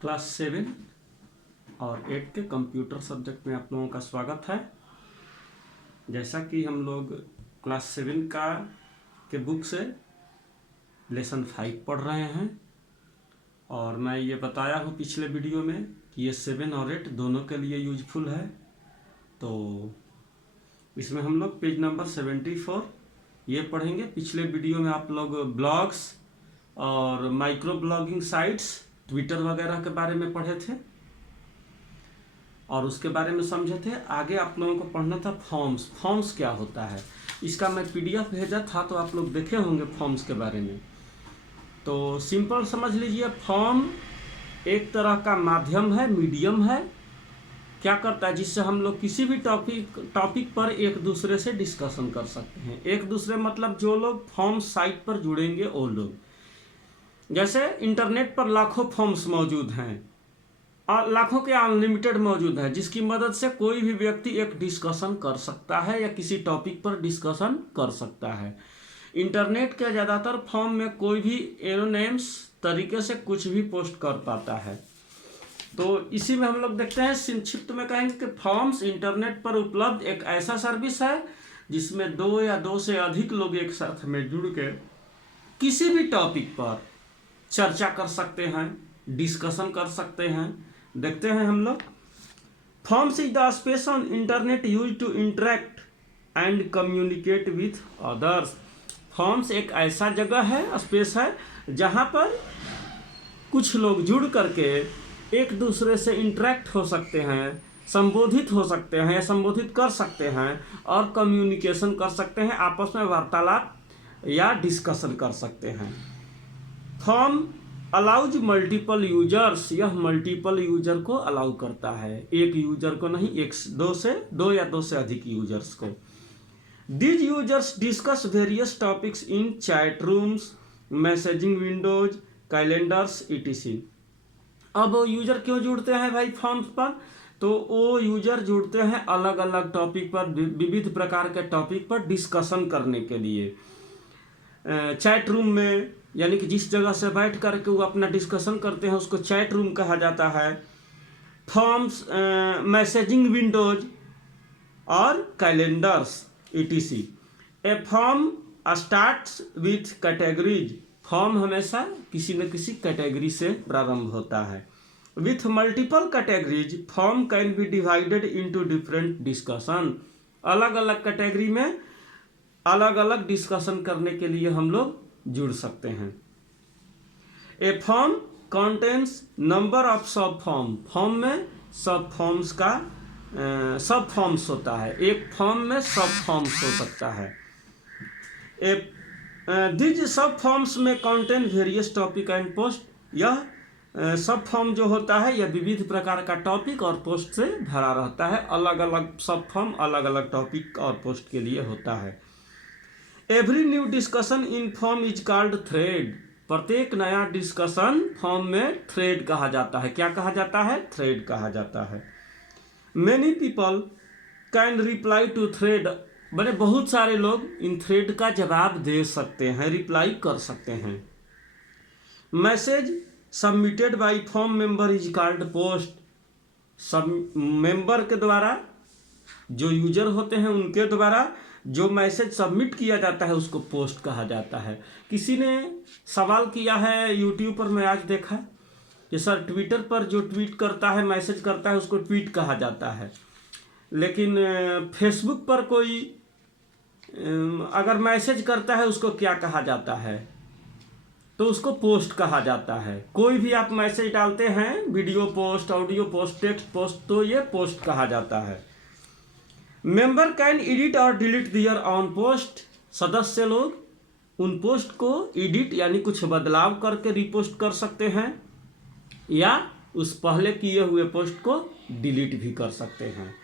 Class 7 और 8 के computer subject में आप लोगों का स्वागत है। जैसा कि हम लोग क्लास 7 के बुक से लेसन 5 पढ़ रहे हैं और मैं ये बताया हूँ पिछले वीडियो में कि ये 7 और 8 दोनों के लिए यूजफुल है। तो इसमें हम लोग पेज नंबर 74 ये पढ़ेंगे। पिछले वीडियो में आप लोग ब्लॉग्स और माइक्रो ब्लॉगिंग साइट्स ट्विटर वगैरह के बारे में पढ़े थे और उसके बारे में समझे थे। आगे आप लोगों को पढ़ना था फॉर्म्स क्या होता है। इसका मैं पीडीएफ भेजा था तो आप लोग देखे होंगे फॉर्म्स के बारे में। तो सिंपल समझ लीजिए, फॉर्म एक तरह का माध्यम है, मीडियम है। क्या करता है, जिससे हम लोग किसी भी टॉपिक पर एक दूसरे से डिस्कशन कर सकते हैं। एक दूसरे मतलब जो लोग फॉर्म साइट पर जुड़ेंगे वो लोग। जैसे इंटरनेट पर लाखों फॉर्म्स मौजूद हैं और लाखों के अनलिमिटेड मौजूद है, जिसकी मदद से कोई भी व्यक्ति एक डिस्कशन कर सकता है या किसी टॉपिक पर डिस्कशन कर सकता है। इंटरनेट के ज़्यादातर फॉर्म में कोई भी एनोनिमस तरीके से कुछ भी पोस्ट कर पाता है। तो इसी में हम लोग देखते हैं, संक्षिप्त में कहेंगे कि फॉर्म्स इंटरनेट पर उपलब्ध एक ऐसा सर्विस है जिसमें दो या दो से अधिक लोग एक साथ में जुड़ के किसी भी टॉपिक पर चर्चा कर सकते हैं, डिस्कशन कर सकते हैं। देखते हैं हम लोग। Forums is the space on internet use to interact and communicate with others. Forums एक ऐसा जगह है, स्पेस है, जहाँ पर कुछ लोग जुड़ करके एक दूसरे से इंटरेक्ट हो सकते हैं, संबोधित हो सकते हैं या संबोधित कर सकते हैं और कम्युनिकेशन कर सकते हैं, आपस में वार्तालाप या डिस्कशन कर सकते हैं। फॉर्म अलाउज मल्टीपल यूजर्स, यह मल्टीपल यूजर को अलाउ करता है, एक यूजर को नहीं, दो या दो से अधिक यूजर्स को। These users discuss various topics in chat rooms, messaging Windows, calendars etc। अब वो यूजर क्यों जुड़ते हैं भाई फॉर्म्स पर? तो वो यूजर जुड़ते हैं अलग अलग टॉपिक पर, विविध प्रकार के टॉपिक पर डिस्कशन करने के लिए। चैट रूम में, यानी कि जिस जगह से बैठ करके वो अपना डिस्कशन करते हैं उसको चैट रूम कहा जाता है। फॉर्म्स, मैसेजिंग विंडोज और calendars etc। A form starts with categories. Form हमेशा किसी न किसी कैटेगरी से प्रारंभ होता है। With multiple categories form can be divided into different discussion. अलग अलग कैटेगरी में अलग अलग डिस्कशन करने के लिए हम लोग जुड़ सकते हैं। ए फॉर्म कंटेन्स नंबर ऑफ सब फॉर्म। फॉर्म में सब फॉर्म्स का सब फॉर्म्स होता है, एक फॉर्म में सब फॉर्म्स हो सकता है। दिज सब फॉर्म्स में contain various topic and post. यह सब फॉर्म जो होता है यह विविध प्रकार का टॉपिक और पोस्ट से भरा रहता है। अलग अलग सब फॉर्म अलग अलग टॉपिक और पोस्ट के लिए होता है। Every new discussion in form is called thread. प्रत्येक नया डिस्कशन फॉर्म में थ्रेड कहा जाता है। क्या कहा जाता है? थ्रेड कहा जाता है। Many people can reply to thread. बड़े बहुत सारे लोग इन थ्रेड का जवाब दे सकते हैं, रिप्लाई कर सकते हैं। Message submitted by form member is called post. सब मेंबर के द्वारा, जो यूजर होते हैं उनके द्वारा जो मैसेज सबमिट किया जाता है उसको पोस्ट कहा जाता है। किसी ने सवाल किया है यूट्यूब पर, मैं आज देखा कि सर ट्विटर पर जो ट्वीट करता है, मैसेज करता है, उसको ट्वीट कहा जाता है। लेकिन फेसबुक पर कोई अगर मैसेज करता है उसको क्या कहा जाता है? तो उसको पोस्ट कहा जाता है। कोई भी आप मैसेज डालते हैं, video post, audio post, text post, तो ये पोस्ट कहा जाता है। मेंबर कैन एडिट और डिलीट दियर ऑन पोस्ट। सदस्य लोग उन पोस्ट को एडिट यानी कुछ बदलाव करके रिपोस्ट कर सकते हैं या उस पहले किए हुए पोस्ट को डिलीट भी कर सकते हैं।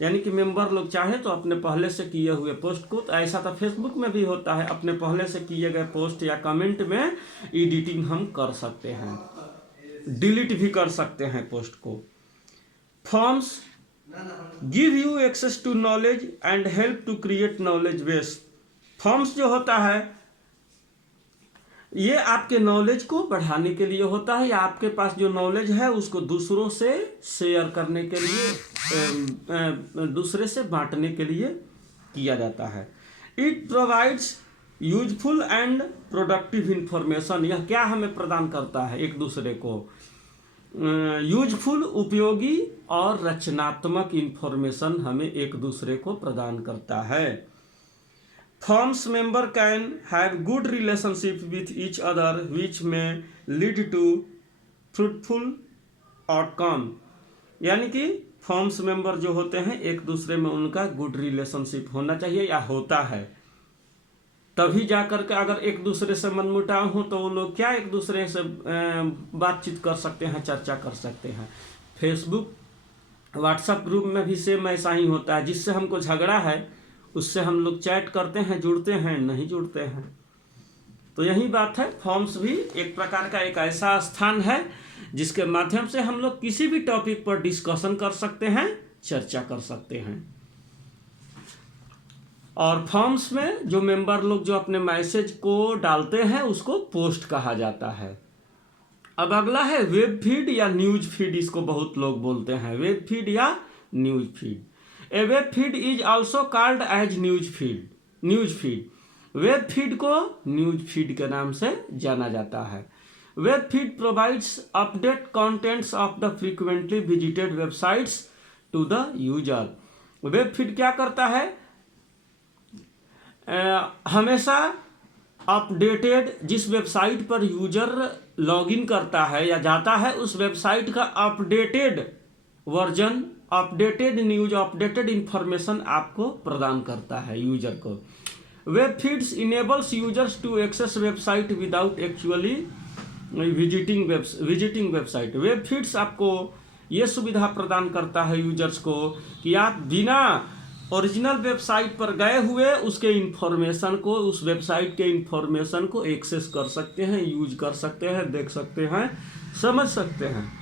यानी कि मेंबर लोग चाहे तो अपने पहले से किए हुए पोस्ट को, तो ऐसा तो फेसबुक में भी होता है, अपने पहले से किए गए पोस्ट या कमेंट में एडिटिंग हम कर सकते हैं, डिलीट भी कर सकते हैं पोस्ट को। Forums give you access to knowledge and help to create knowledge base. Forums जो होता है ये आपके नॉलेज को बढ़ाने के लिए होता है, या आपके पास जो नॉलेज है उसको दूसरों से शेयर करने के लिए, दूसरे से बांटने के लिए किया जाता है। It provides useful and productive information. यह क्या हमें प्रदान करता है? एक दूसरे को यूजफुल, उपयोगी और रचनात्मक इंफॉर्मेशन हमें एक दूसरे को प्रदान करता है। Firms member can have good relationship with each other which में लीड टू फ्रूटफुल आउटकम। यानी कि फर्म्स मेंबर जो होते हैं एक दूसरे में उनका गुड रिलेशनशिप होना चाहिए या होता है, तभी जाकर के अगर एक दूसरे से मनमुटाव हो तो वो लोग क्या एक दूसरे से बातचीत कर सकते हैं, चर्चा कर सकते हैं। फेसबुक व्हाट्सएप ग्रुप में भी सेम ऐसा ही होता है। जिससे हमको झगड़ा है उससे हम लोग चैट करते हैं, जुड़ते हैं, नहीं जुड़ते हैं। तो यही बात है, फॉर्म्स भी एक प्रकार का एक ऐसा स्थान है जिसके माध्यम से हम लोग किसी भी टॉपिक पर डिस्कशन कर सकते हैं, चर्चा कर सकते हैं। और फॉर्म्स में जो मेंबर लोग जो अपने मैसेज को डालते हैं उसको पोस्ट कहा जाता है। अब अगला है वेब फीड या न्यूज फीड। इसको बहुत लोग बोलते हैं वेब फीड या news feed. A web feed is also called as news feed. News feed, web feed को न्यूज फीड के नाम से जाना जाता है। Web feed provides update contents of the frequently visited websites to the user. Web feed क्या करता है? हमेशा अपडेटेड, जिस वेबसाइट पर यूजर लॉगिन करता है या जाता है उस वेबसाइट का updated version, updated news, updated information आपको प्रदान करता है यूजर को। Web feeds enables users to access website without actually visiting website. Web feeds आपको ये सुविधा प्रदान करता है यूजर्स को कि आप बिना ओरिजिनल वेबसाइट पर गए हुए उसके इंफॉर्मेशन को, उस वेबसाइट के इंफॉर्मेशन को एक्सेस कर सकते हैं, यूज कर सकते हैं, देख सकते हैं, समझ सकते हैं।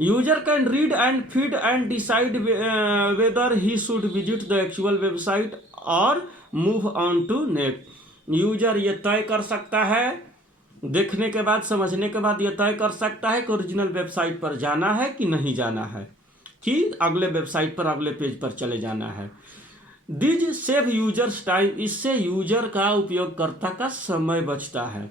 User can read and feed and decide whether he should visit the actual website और move on to next. User ये तय कर सकता है, देखने के बाद, समझने के बाद ये तय कर सकता है कि ओरिजिनल वेबसाइट पर जाना है कि नहीं जाना है, कि अगले वेबसाइट पर, अगले पेज पर चले जाना है। These save users time. इससे यूजर का, उपयोगकर्ता का समय बचता है।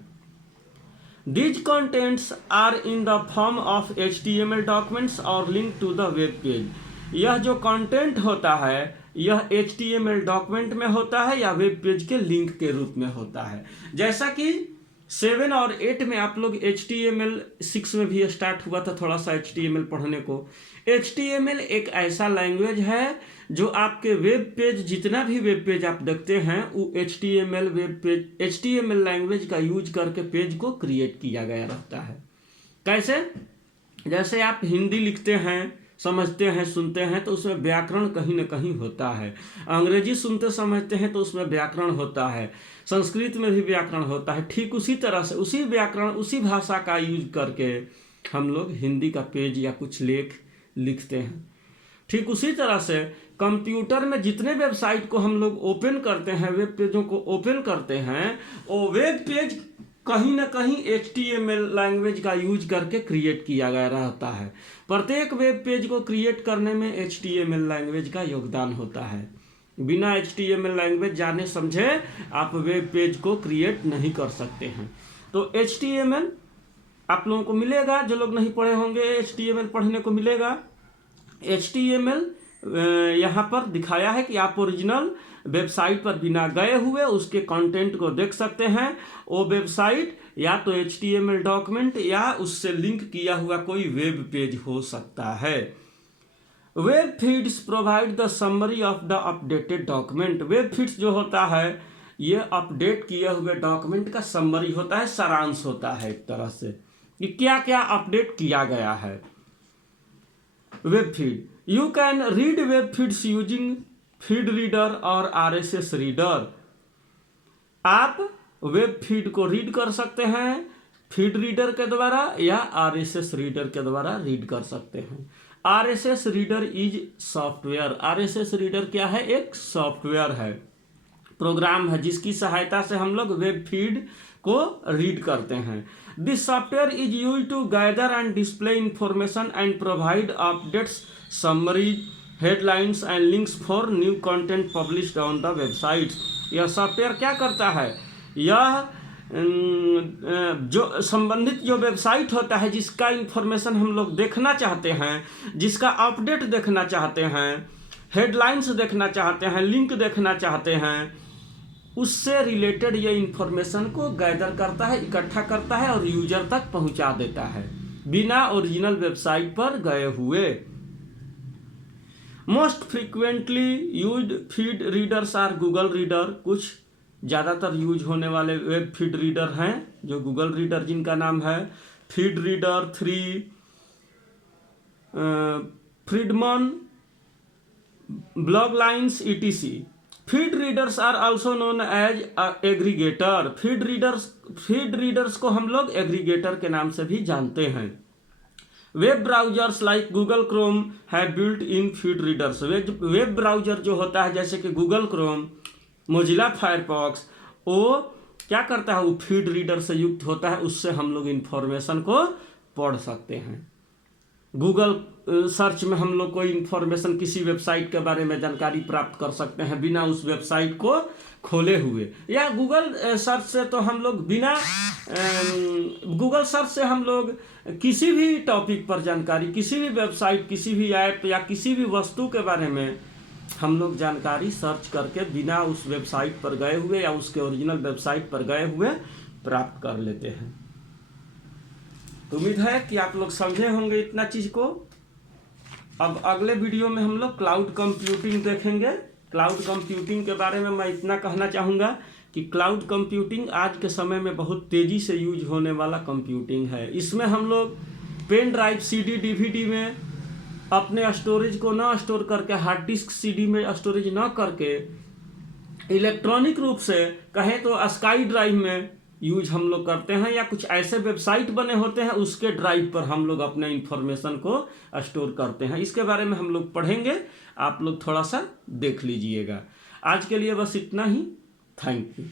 These contents are in the form of HTML documents और link to the web page। यह जो कंटेंट होता है यह HTML डॉक्यूमेंट में होता है या वेब पेज के लिंक के रूप में होता है। जैसा कि 7 और 8 में आप लोग HTML, 6 में भी स्टार्ट हुआ था थोड़ा सा HTML पढ़ने को। HTML एक ऐसा लैंग्वेज है जो आपके वेब पेज, जितना भी वेब पेज आप देखते हैं वो HTML web page, HTML language का यूज करके पेज को क्रिएट किया गया रहता है। कैसे? जैसे आप हिंदी लिखते हैं, समझते हैं, सुनते हैं तो उसमें व्याकरण कहीं ना कहीं होता है। अंग्रेजी सुनते समझते हैं तो उसमें व्याकरण होता है। संस्कृत में भी व्याकरण होता है। ठीक उसी तरह से उसी व्याकरण, उसी भाषा का यूज करके हम लोग हिंदी का पेज या कुछ लेख लिखते हैं। ठीक उसी तरह से कंप्यूटर में जितने वेबसाइट को हम लोग ओपन करते हैं, वेब पेजों को ओपन करते हैं, वो वेब पेज कहीं ना कहीं HTML लैंग्वेज का यूज करके क्रिएट किया गया रहता है। प्रत्येक वेब पेज को क्रिएट करने में HTML लैंग्वेज का योगदान होता है। बिना HTML लैंग्वेज जाने समझे आप वेब पेज को क्रिएट नहीं कर सकते हैं। तो HTML आप लोगों को मिलेगा, जो लोग नहीं पढ़े होंगे HTML पढ़ने को मिलेगा। HTML यहाँ पर दिखाया है कि आप ओरिजिनल वेबसाइट पर बिना गए हुए उसके कंटेंट को देख सकते हैं। वो वेबसाइट या तो HTML डॉक्यूमेंट या उससे लिंक किया हुआ कोई वेब पेज हो सकता है। Web feeds provide the summary of the updated document. Web feeds जो होता है ये अपडेट किए हुए डॉक्यूमेंट का समरी होता है, सारांश होता है एक तरह से कि क्या क्या अपडेट किया गया है। Web feed, you can read web feeds using feed reader और RSS रीडर। आप वेब फीड को रीड कर सकते हैं फीड रीडर के द्वारा या RSS रीडर के द्वारा रीड कर सकते हैं। RSS reader is software. RSS reader क्या है? एक सॉफ्टवेयर है, प्रोग्राम है जिसकी सहायता से हम लोग वेब फीड को रीड करते हैं। This software is use to gather and display information and provide updates, summaries, headlines and links for new content published on the website. यह सॉफ्टवेयर क्या करता है, यह जो संबंधित जो वेबसाइट होता है जिसका इंफॉर्मेशन हम लोग देखना चाहते हैं, जिसका अपडेट देखना चाहते हैं, हेडलाइंस देखना चाहते हैं, लिंक देखना चाहते हैं, उससे रिलेटेड ये इंफॉर्मेशन को गैदर करता है, इकट्ठा करता है और यूजर तक पहुंचा देता है बिना ओरिजिनल वेबसाइट पर गए हुए। Most frequently used feed readers are Google Reader. कुछ ज़्यादातर यूज होने वाले वेब फीड रीडर हैं जो गूगल रीडर, जिनका नाम है feed reader 3, FeedDemon, Bloglines etc. Feed readers are also known as aggregator. Feed readers को हम लोग एग्रीगेटर के नाम से भी जानते हैं। Web browsers like Google Chrome have built in feed readers. Web browser जो होता है जैसे कि गूगल क्रोम, मोजिला फायरफॉक्स, वो क्या करता है, वो फीड रीडर से युक्त होता है, उससे हम लोग इन्फॉर्मेशन को पढ़ सकते हैं। गूगल सर्च में हम लोग कोई इन्फॉर्मेशन किसी वेबसाइट के बारे में जानकारी प्राप्त कर सकते हैं बिना उस वेबसाइट को खोले हुए, या गूगल सर्च से तो हम लोग बिना गूगल सर्च से हम लोग किसी भी टॉपिक पर जानकारी, किसी भी वेबसाइट, किसी भी ऐप या किसी भी वस्तु के बारे में हम लोग जानकारी सर्च करके बिना उस वेबसाइट पर गए हुए या उसके ओरिजिनल वेबसाइट पर गए हुए प्राप्त कर लेते हैं। तो उम्मीद है कि आप लोग समझे होंगे इतना चीज़ को। अब अगले वीडियो में हम लोग क्लाउड कंप्यूटिंग देखेंगे। क्लाउड कंप्यूटिंग के बारे में मैं इतना कहना चाहूँगा कि क्लाउड कंप्यूटिंग आज के समय में बहुत तेज़ी से यूज होने वाला कंप्यूटिंग है। इसमें हम लोग पेन ड्राइव, CD, DVD में अपने स्टोरेज को ना स्टोर करके, हार्ड डिस्क CD में स्टोरेज ना करके, इलेक्ट्रॉनिक रूप से कहें तो स्काई ड्राइव में यूज हम लोग करते हैं, या कुछ ऐसे वेबसाइट बने होते हैं उसके ड्राइव पर हम लोग अपने इंफॉर्मेशन को स्टोर करते हैं। इसके बारे में हम लोग पढ़ेंगे, आप लोग थोड़ा सा देख लीजिएगा। आज के लिए बस इतना ही। Thank you.